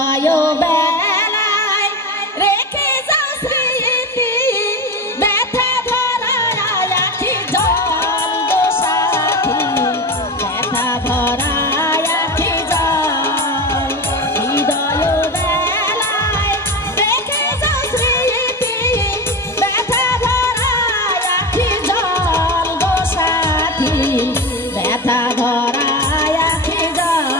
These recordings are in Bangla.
বেলায় রেখে যাও স্মৃতি ব্যথা ভরা আখি জল গো সাথী ব্যথা ভরা আখি জল হৃদয় বেলায় রেখে যাও স্মৃতি ব্যথা ভরা আখি জল গো সাথী ব্যথা ভরা আখি জল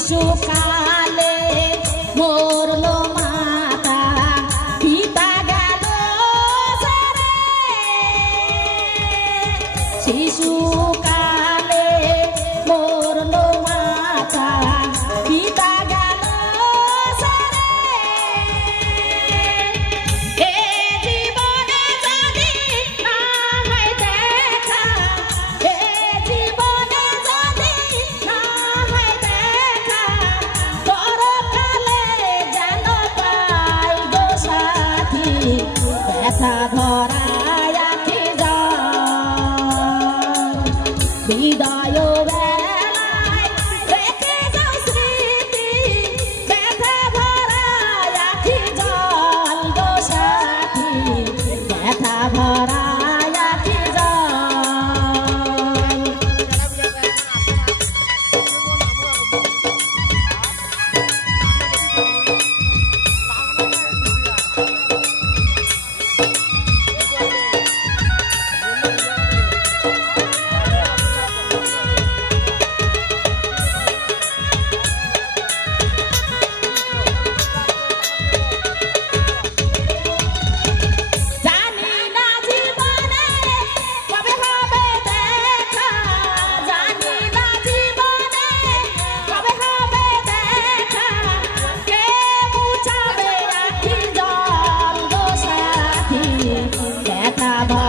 শিশুকালে মরলো মাতা পিতা গেল ছেড়ে শিশুকালে মরলো মাতা পিতা গেল ছেড়ে এ জীবনে যদি না হয় দেখা এ জীবনে যদি না হয় দেখা ব্যথা ভরা আখি জল হৃদয় বেলায় রেখে যাও স্মৃতি ব্যথা ভরা আখি জল গো সাথী ব্যথা ভরা আখি জল ব্যথা